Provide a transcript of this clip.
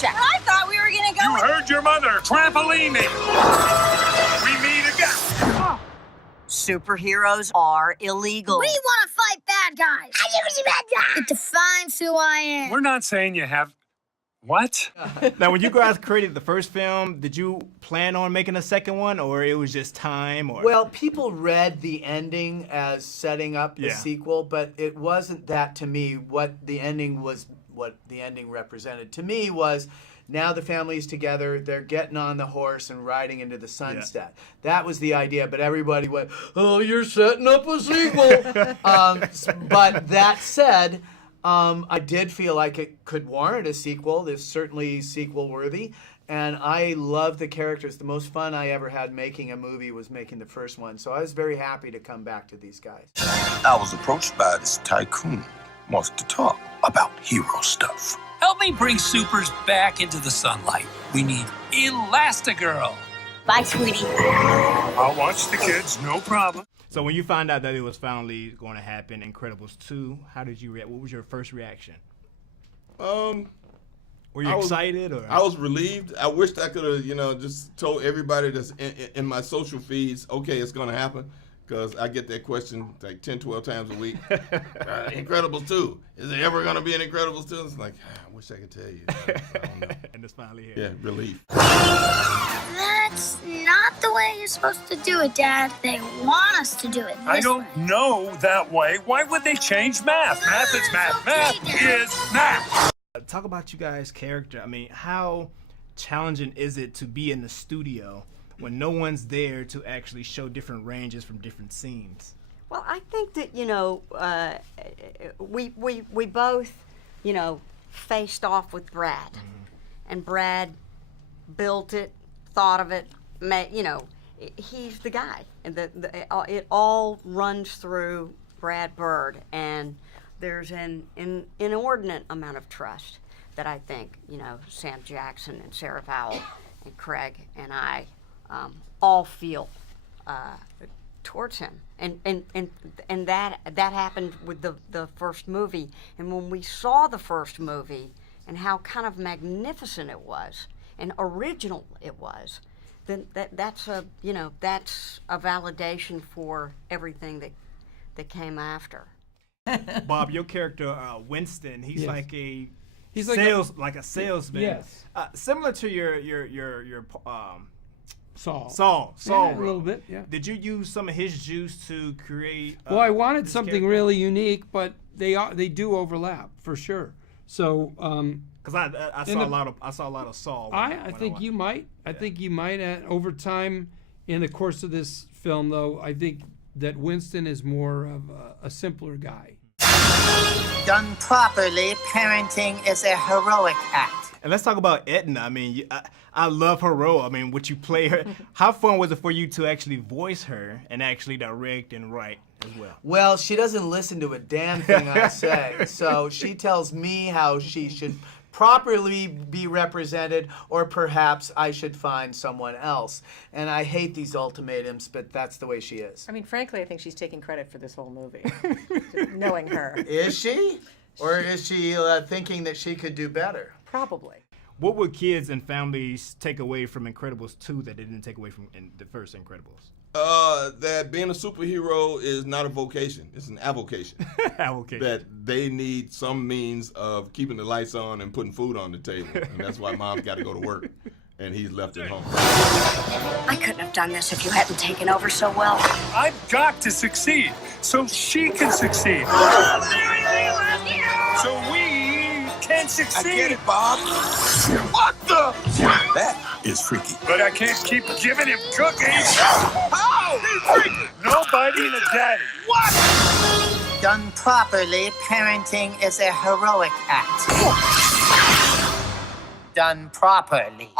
Jack. I thought we were gonna go. You heard your mother. Trampoline me. We meet again. Superheroes are illegal. We want to fight bad guys. I never see bad guys. It defines who I am. We're not saying you have. What? Now, when you guys created the first film, did you plan on making a second one, or it was just time? Or Well, people read the ending as setting up the sequel, but it wasn't that to me. What the ending represented to me was now the family's together, they're getting on the horse and riding into the sunset. That was the idea, but everybody went, "Oh, you're setting up a sequel." But that said, I did feel like it could warrant a sequel. It's certainly sequel-worthy. And I love the characters. The most fun I ever had making a movie was making the first one. So I was very happy to come back to these guys. I was approached by this tycoon. Wants to talk about hero stuff. Help me bring supers back into the sunlight. We need Elastigirl. Bye, sweetie. I'll watch the kids, no problem. So when you found out that it was finally going to happen, Incredibles 2, how did you react? What was your first reaction? Were you excited? Or? I was relieved. I wished I could have, just told everybody that's in my social feeds, okay, it's going to happen. Because I get that question like 10, 12 times a week. Incredibles 2. Is there ever going to be an Incredibles 2? It's like, I wish I could tell you. I don't know. And it's finally here. Yeah, relief. That's not the way you're supposed to do it, Dad. They want us to do it this I don't way. know that way. Why would they change math? Math is math. Math is math. Talk about you guys' character. I mean, how challenging is it to be in the studio when no one's there to actually show different ranges from different scenes? Well, I think that, we both, faced off with Brad. And Brad built it, thought of it, he's the guy. And it all runs through Brad Bird. And there's an inordinate amount of trust that I think, Sam Jackson and Sarah Vowell and Craig and I all feel towards him, and that happened with the first movie. And when we saw the first movie and how kind of magnificent it was and original it was, then that's a validation for everything that came after. Bob, your character Winston, he's like a He's like a salesman. Yes. Similar to your Saul. Yeah, a little bit, yeah. Did you use some of his juice to create? Well, I wanted this something character? really unique, but they do overlap for sure. So, because I saw a lot of Saul. I think you might. I think you might. Over time, in the course of this film, though, I think that Winston is more of a simpler guy. Done properly, parenting is a heroic act. And let's talk about Edna. I mean, I love her role. I mean, would you play her? How fun was it for you to actually voice her and actually direct and write as well? Well, she doesn't listen to a damn thing I say, so she tells me how she should properly be represented, or perhaps I should find someone else. And I hate these ultimatums, but that's the way she is. I mean, frankly, I think she's taking credit for this whole movie, knowing her. Is she? Or is she thinking that she could do better? Probably. What would kids and families take away from Incredibles 2 that they didn't take away from the first Incredibles? That being a superhero is not a vocation. It's an avocation. Avocation. That they need some means of keeping the lights on and putting food on the table. And that's why mom's got to go to work and he's left at home. I couldn't have done this if you hadn't taken over so well. I've got to succeed so she can succeed. So we can succeed. I get it, Bob. What the? That is freaky. But I can't keep giving him cookies. How? He's freaky. Nobody and a daddy. What? Done properly, parenting is a heroic act. Done properly.